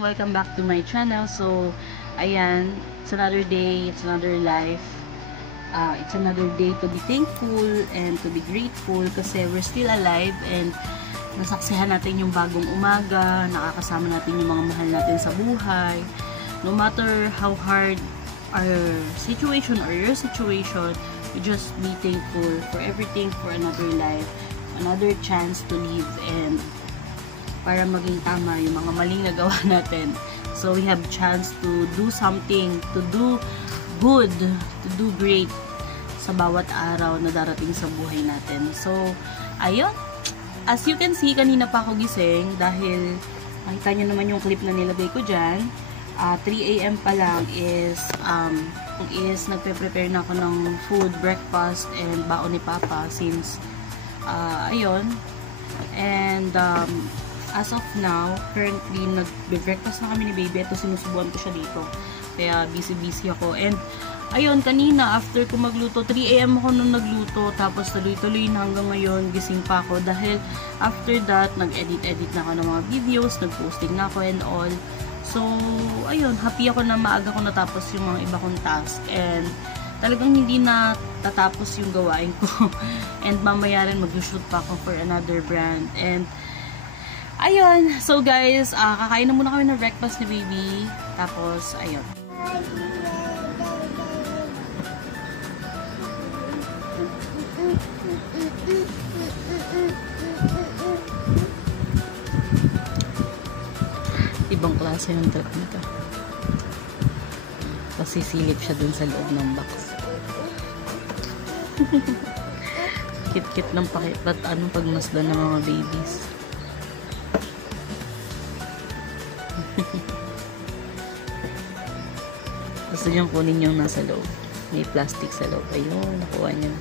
Welcome back to my channel. So, ayan, it's another day, it's another life. It's another day to be thankful and to be grateful kasi we're still alive and nasaksihan natin yung bagong umaga, nakakasama natin yung mga mahal natin sa buhay. No matter how hard our situation or your situation, you just be thankful for everything, for another life, another chance to live, and para maging tama yung mga maling nagawa natin. So, we have chance to do something, to do good, to do great sa bawat araw na darating sa buhay natin. So, ayun. As you can see, kanina pa ako gising dahil makita nyo naman yung clip na nilagay ko dyan. 3 AM pa lang is nagpe-prepare na ako ng food, breakfast, and baon ni Papa since, ayun. And, as of now, currently, nagbe-breakfast na kami ni baby. Ito, sinusubuan ko siya dito. Kaya, busy-busy ako. And, ayun, kanina, after ko magluto, 3 AM ako nung nagluto. Tapos, tuloy-tuloy na hanggang ngayon, gising pa ako. Dahil, after that, nag-edit-edit na ako ng mga videos, nag-posting na ako and all. So, ayun, happy ako na maaga ko natapos yung mga iba kong task. And, talagang hindi na tatapos yung gawain ko. And, mamaya rin, mag-shoot pa ako for another brand. And, ayun. So, guys, kakain na muna kami ng breakfast ni baby. Tapos, ayun. Ibang klase ng trip nito. Kasi silip siya dun sa loob ng box. Kit-kit ng pakipat pagmasdan ng mga babies. Gusto niyang kunin yung nasa loob. May plastic sa loob. Ayun, nakuha niya.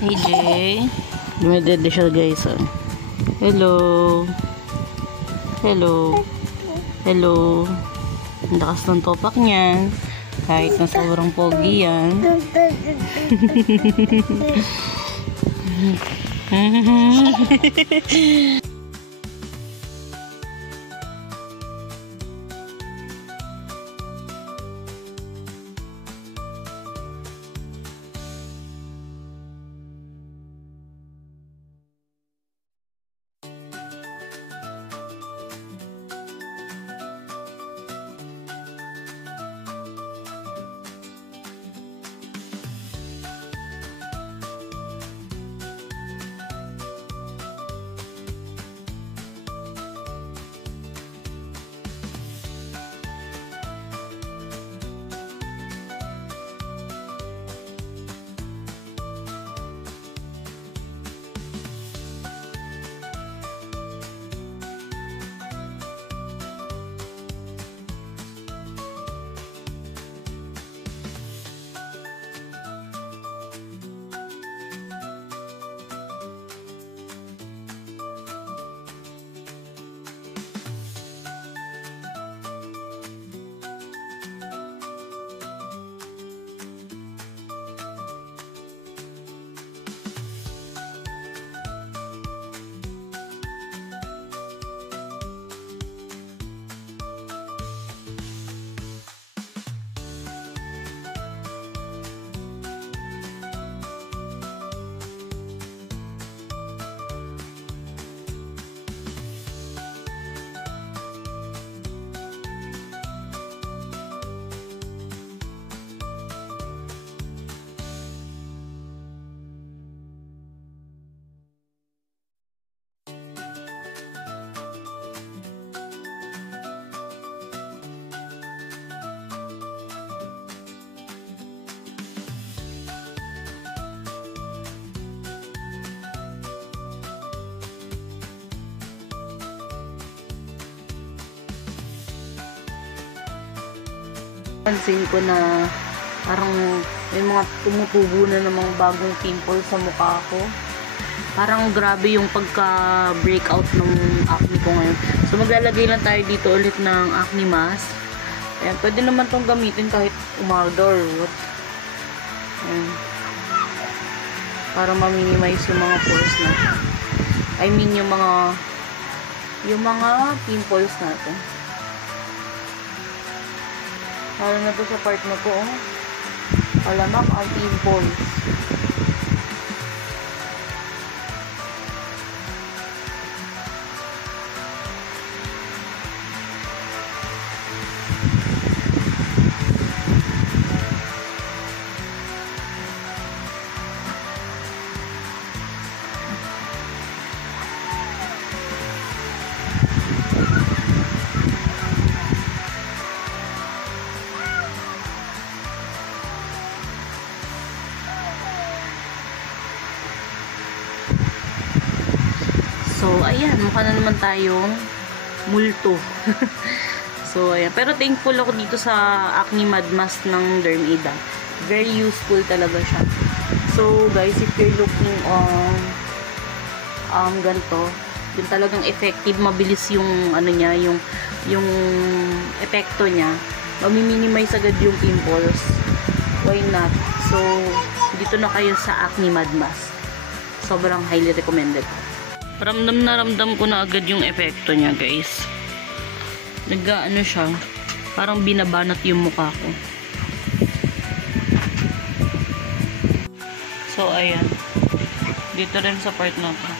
Hey Jay, dumedede siya guys. Hello. Hello. Hello. Ang lakas ng topak niyan. Kahit na sobrang pogi yan. Pansin ko na parang may mga tumutubo na ng mga bagong pimple sa mukha ko. Parang grabe yung pagka-breakout ng acne ko ngayon. So, maglalagay lang tayo dito ulit ng acne mask. Ayan, pwede naman tong gamitin kahit umaga or what. Ayan. Para ma-minimize yung mga pores natin. I mean, yung mga pimples natin. Lalo na to sa part na to, oh. Alamak ang pimples. So, ayan, mukha na naman tayong multo. So, ayan. Pero thankful ako dito sa Acne Mud Mask ng Dermida. Very useful talaga siya. So, guys, if you're looking on ganito, yung talagang effective, mabilis yung ano niya, yung epekto niya. Mami-minimize agad yung pimples. Why not? So, dito na kayo sa Acne Mud Mask. Sobrang highly recommended. Ramdam na ramdam ko na agad yung epekto niya, guys. Nag-ano siya, parang binabanat yung mukha ko. So, ayan. Dito rin sa part na to.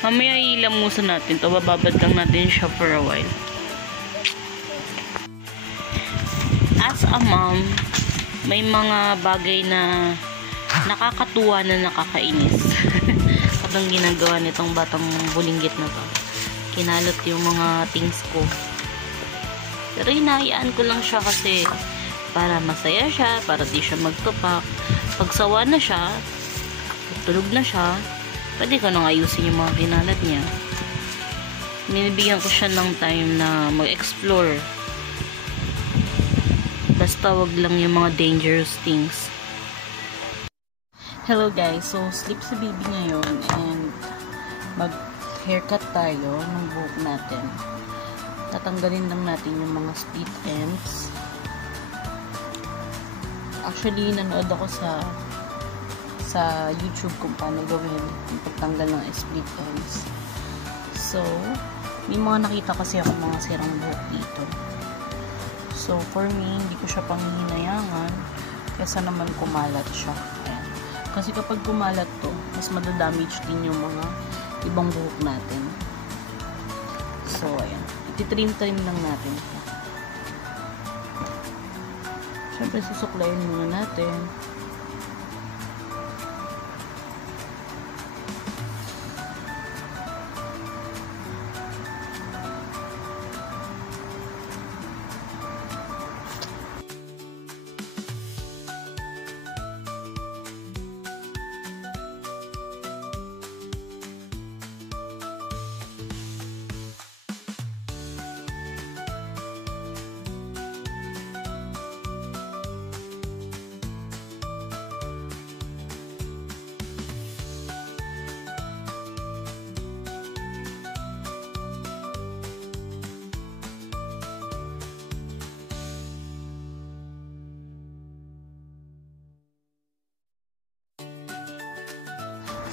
Mamaya ilamusan natin to. Bababad lang natin siya for a while. As a mom, may mga bagay na nakakatuwa na nakakainis. Katong ginagawa nitong batang bulinggit na to. Kinalot yung mga things ko. Pero hinahayaan ko lang siya kasi para masaya siya, para di siya magtupak. Pag sawa na siya, tulog na siya, pwede ka nang ayusin yung mga kinalat niya. Binibigyan ko siya ng time na mag-explore. Basta wag lang yung mga dangerous things. Hello guys, so sleep si baby ngayon and mag-haircut tayo ng buhok natin. Tatanggalin lang natin yung mga split ends. Actually, nanood ako sa YouTube kung paano gawin yung pagtanggal ng split ends. So, may mga nakita kasi ako mga sirang buhok dito. So, for me, hindi ko siya panghihinayangan kaysa naman kumalat siya. Ayan. Kasi kapag kumalat to, mas madadamage din yung mga ibang buhok natin. So, ayan. Ititrim-trim lang natin. Siyempre, susuklayin muna natin.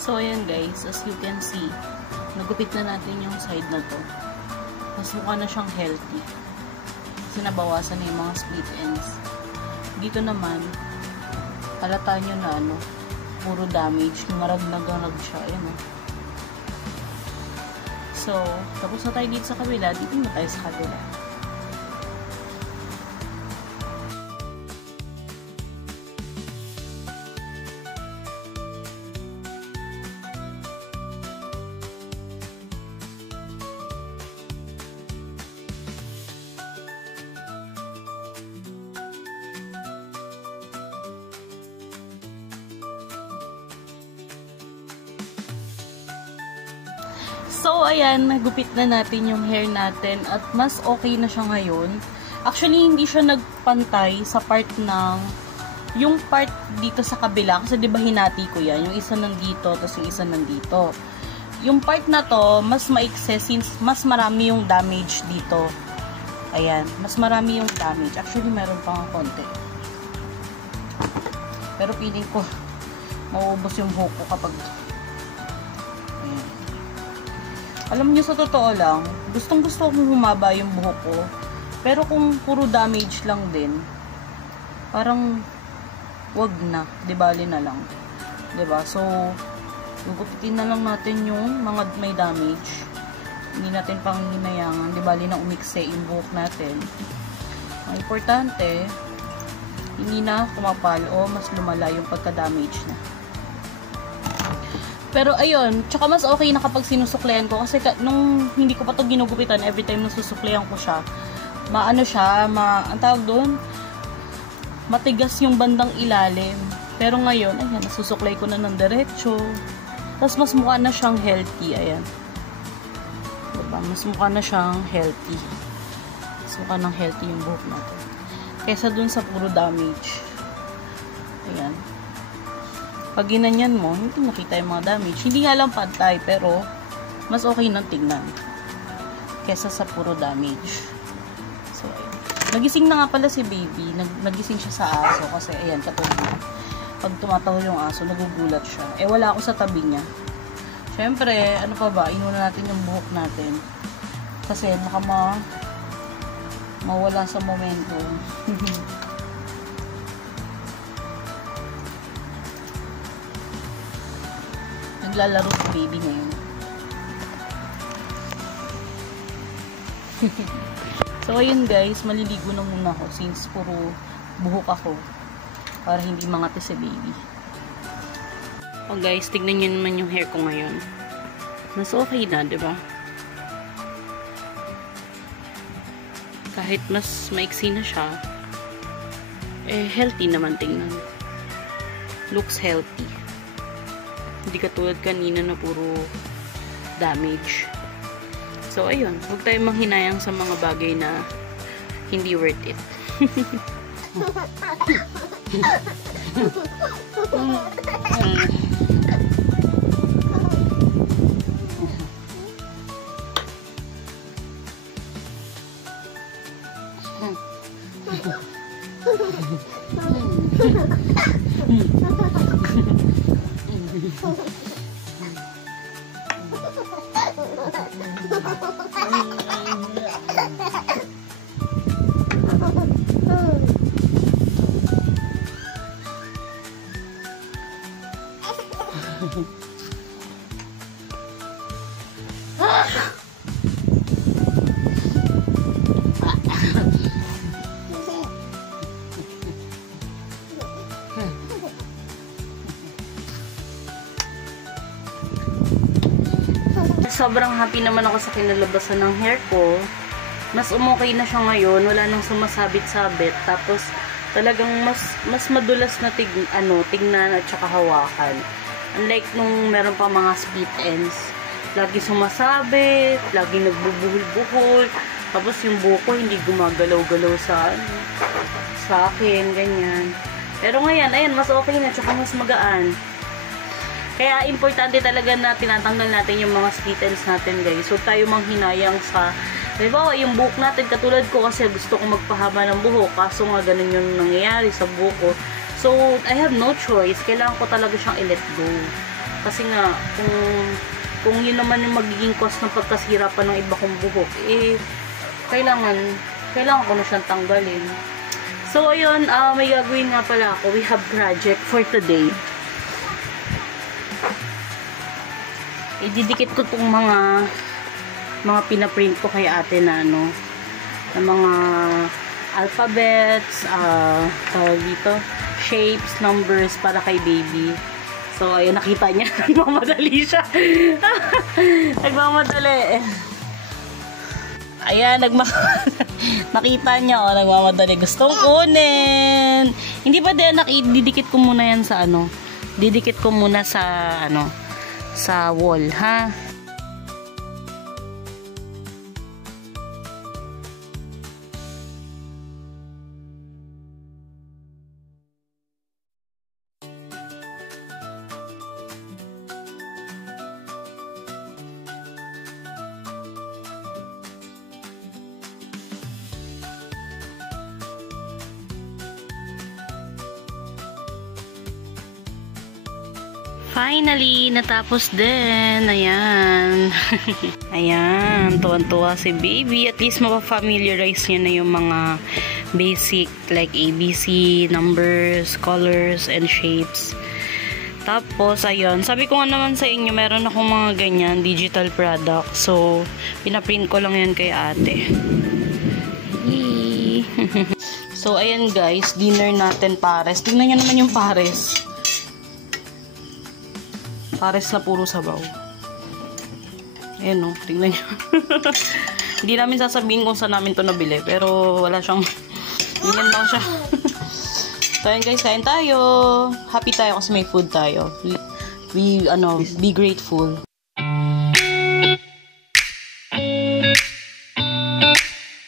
So, ayan guys, as you can see, nagupit na natin yung side na to. Mas mukha na siyang healthy. Kasi nabawasan na yung mga split ends. Dito naman, halata nyo na puro damage. Marag-nagarag siya. Ayan o. So, tapos na tayo dito sa kabila. Dito na tayo sa kabila. So, ayan, nagupit na natin yung hair natin at mas okay na siya ngayon. Actually, hindi siya nagpantay sa part ng yung part dito sa kabila, kasi diba hinati ko yan, yung isa nandito, tapos yung isa nandito. Yung part na to, mas maikse since mas marami yung damage dito. Ayan, mas marami yung damage. Actually, meron pang konti. Pero feeling ko, mauubos yung buhok ko kapag... Ayan. Alam niyo, sa totoo lang, gustong gusto kong humaba yung buhok ko. Pero kung puro damage lang din, parang wag na, di bali na lang. Diba? So, gugupitin na lang natin yung mga may damage. Hindi natin pang hinayangan, di bali na umikse yung buhok natin. Ang importante, hindi na kumapal o mas lumala yung pagka-damage na. Pero ayun, tsaka mas okay na kapag sinusuklean ko kasi nung hindi ko pa to ginugupitan, every time nasusuklean ko siya, maano siya, ang tawag doon, matigas yung bandang ilalim. Pero ngayon, ayan, nasusuklay ko na ng diretso. Tapos mas mukha na siyang healthy, ayan. Diba? Mas mukha na siyang healthy. Mas mukha nang healthy yung buhok natin. Kesa dun sa puro damage. Ayan. Pag ginanyan mo, hindi nakita yung mga damage. Hindi nga lang pantay, pero mas okay nang tignan. Kesa sa puro damage. So, ayan. Nagising na nga pala si baby. Nagising siya sa aso. Kasi, ayan, katulad. Pag tumataho yung aso, nagugulat siya. Eh, wala ako sa tabi niya. Siyempre, ano pa ba? Inuna natin yung buhok natin. Kasi, baka mawala sa momento. Naglalaro si baby ngayon. So, ayun guys, maliligo na muna ako since puro buhok ako para hindi mangati si baby. Oh guys, tignan nyo naman yung hair ko ngayon. Mas okay na, diba? Kahit mas maiksi na siya, eh, healthy naman tingnan. Looks healthy. Hindi katulad kanina na puro damage. So, ayun. Huwag tayong manghinayang sa mga bagay na hindi worth it. Sobrang happy naman ako sa kinalabasan ng hair ko. Mas umokay na siya ngayon, wala nang sumasabit-sabit. Tapos talagang mas madulas na tignan at saka hawakan. Unlike nung meron pa mga split ends, lagi sumasabit, lagi nagbubuhol-buhol. Tapos yung buko hindi gumagalaw-galaw sa akin, ganyan. Pero ngayon, ayan, mas okay na, tsaka mas magaan. Kaya importante talaga na tinatanggal natin yung mga split ends natin, guys. Huwag tayo manghinayang sa, diba, yung buhok natin. Katulad ko kasi gusto ko magpahaba ng buhok. Kaso nga ganun yung nangyayari sa buhok ko. So, I have no choice. Kailangan ko talaga siyang i-let go. Kasi nga, kung yun naman yung magiging cause ng pagkasira pa ng iba kong buhok, eh, kailangan ko na siyang tanggalin. So, ayun, may gagawin nga pala ako. We have project for today. Ididikit ko itong mga pinaprint ko kay ate na na mga alphabets, tawag dito, shapes, numbers para kay baby. So, ayun, nakita niya. Nagmamadali siya. Nagmamadali. Ayan, nakita niya, oh, nagmamadali. Gustong kunin. Hindi pa din, didikit ko muna yan sa didikit ko muna sa wall, ha? Finally, natapos din. Ayan. Ayan, tuwan-tuwa si baby. At least mapafamiliarize niya na yung mga basic like ABC, numbers, colors, and shapes. Tapos, ayun. Sabi ko nga naman sa inyo, meron akong mga ganyan, digital product. So, pinaprint ko lang yan kay ate. So, ayan guys, dinner natin pares. Tingnan nyo naman yung pares. Pares na puro sabaw. Ayan o, tingnan nyo. Hindi namin sasabihin kung saan namin to nabili. Pero wala siyang, ganyan lang siya. So ayan guys, kain tayo. Happy tayo kasi may food tayo. Be grateful.